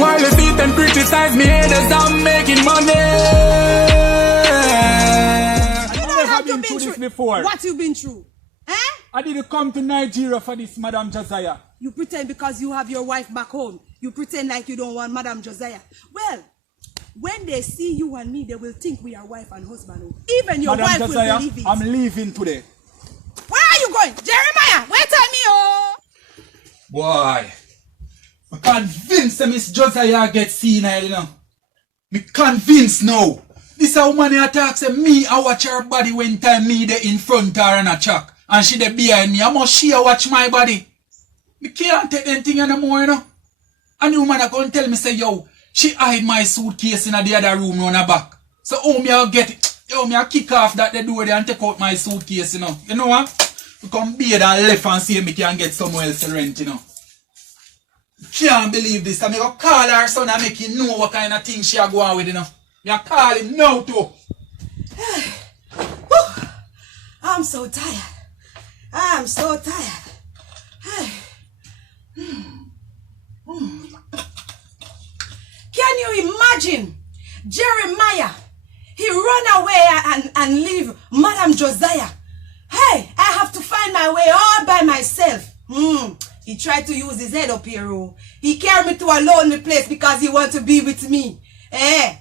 While you sit and criticize me haters, I'm making money. I've never been through this before. What you been through? Eh? I didn't come to Nigeria for this, Madam Josiah. You pretend because you have your wife back home. You pretend like you don't want Madam Josiah. Well, when they see you and me, they will think we are wife and husband. Even your wife Josiah, will believe it. I'm leaving today. Where are you going? Jeremiah, wait on me, oh! Boy, I'm convinced that Miss Josiah gets senile, you know. Me convinced now. This a woman who talks to me, I watch her body when time me there in front of her and a chuck. And she there behind me. I must she watch my body. Me can't take anything anymore, you know. And the woman a come tell me, say, yo, she hide my suitcase in the other room on her back. So how me I'll get it? Yo, me I'll kick off that the door there and take out my suitcase, you know. You know what? We come beard and left and see me can get somewhere else to rent, you know. Can't believe this. I'm going to call her son and make him know what kind of thing she are going with, you know. Me call him now too. I'm so tired. I'm so tired. Can you imagine Jeremiah? He run away and leave Madam Josiah. Hey, I have to find my way all by myself. He tried to use his head up here. Oh. He carried me to a lonely place because he wanted to be with me. And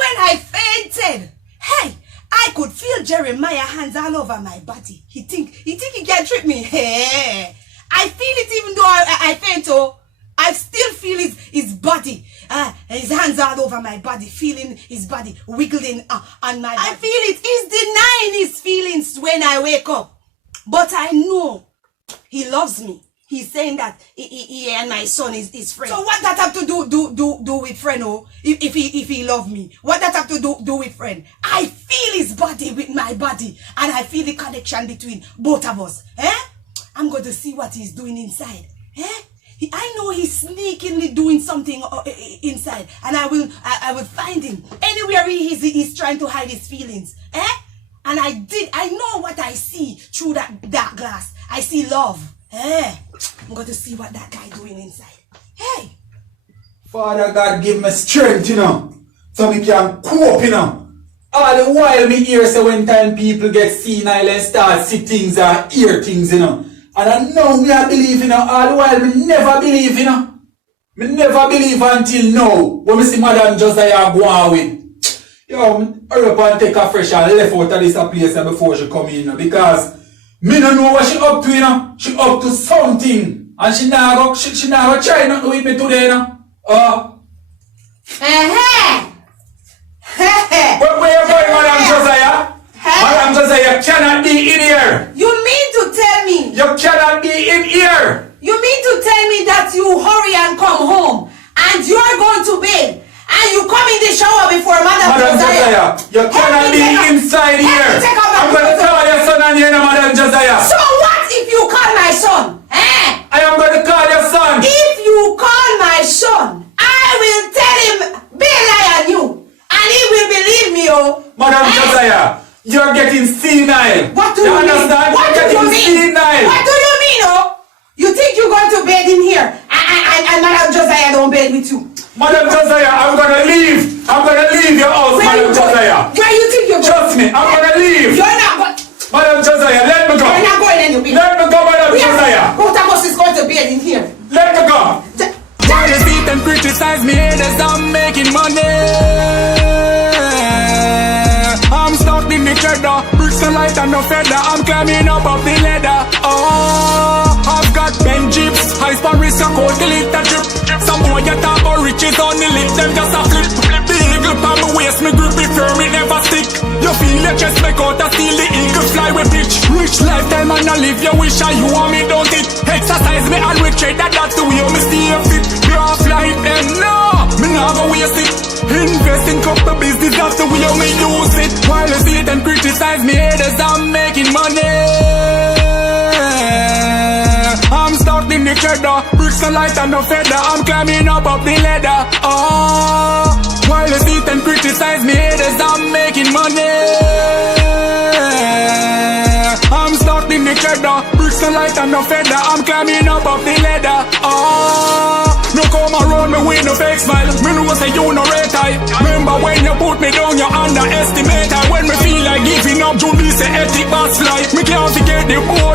when I fainted, hey, I could feel Jeremiah's hands all over my body. He think he can trip me. Hey, I feel it even though I faint. Oh, I still feel his body, his hands all over my body, feeling his body wiggling on my body. I feel it. He's denying his feelings when I wake up, but I know he loves me. He's saying that he and my son is friend. So what that have to do with friend? Oh, if he love me, what that have to do with friend? I feel his body with my body, and I feel the connection between both of us. I'm going to see what he's doing inside. I know he's sneakingly doing something inside, and I will find him anywhere he is. He's trying to hide his feelings. And I know what I see through that dark glass. I see love. I'm going to see what that guy doing inside. Hey! Father God, give me strength, you know, so me can cope, you know. All the while me hear say when time people get senile and start see things and hear things, you know. And I know me I believe, you know, all the while me never believe, you know. Me never believe until now, when me see Madam Josiah go on with. Yo, hurry up and take a fresh and left out of this place before she come in, you know, because me don't know what she up to, you know. She up to something. And she not go try nothing with me today, you know. Where you going, Madam Josiah? Madam Josiah, you cannot be in here. You mean to tell me? You cannot be in here. You mean to tell me that you hurry and come home and you are going to bed and you come in the shower before Madam Josiah? You cannot be inside here. I'm going to call your son and you know, Madam Josiah. So what if you call my son? I am going to call your son. If you call my son, I will tell him, be a lie on you. And he will believe me, oh. Madam Josiah, you're getting senile. What do you understand? mean? What do you mean? Senile. What do you mean, oh? You think you're going to bed in here and Madam Josiah don't bed with you? Madam Josiah, I'm going to leave. I'm going to leave your house, Madam Josiah. Where you think you're going? Trust me, I'm going to leave. You're not going. Madam Josiah, let me go. You're not going anywhere. Let me go, Madam Josiah. Both of us is going to bed in here. Let me go. While you sit and criticize me haters, I'm making money. I'm stuck in the cheddar, bricks and light and no feather. I'm climbing up the ladder. I've got 10 jeeps, high span risk, I call the little drip. Some boy get up or riches on the lip, them just a flip. The eagle on my waist, me grip it firm, it never stick. You feel your chest make out, I steal the eagle, fly with pitch. Rich lifetime and I live your wish, and you want me, don't it? Exercise me and retreat, that's the way me stay fit. Graph like them, no, me never waste it. Invest in couple business, that's the way me use it. While you sit and criticize me haters, I'm making money. I'm stuck in the cheddar, bricks and light and no feather. I'm climbing up the ladder. While you sit and criticize me haters, I'm making money. I'm stuck in the cheddar, bricks and light and no feather. I'm climbing up the ladder. No come around me with no fake smile. know say you no rate I. Remember when you put me down, you underestimate I. When me feel like giving up, June me say ethic boss fly. Me can't forget the boat.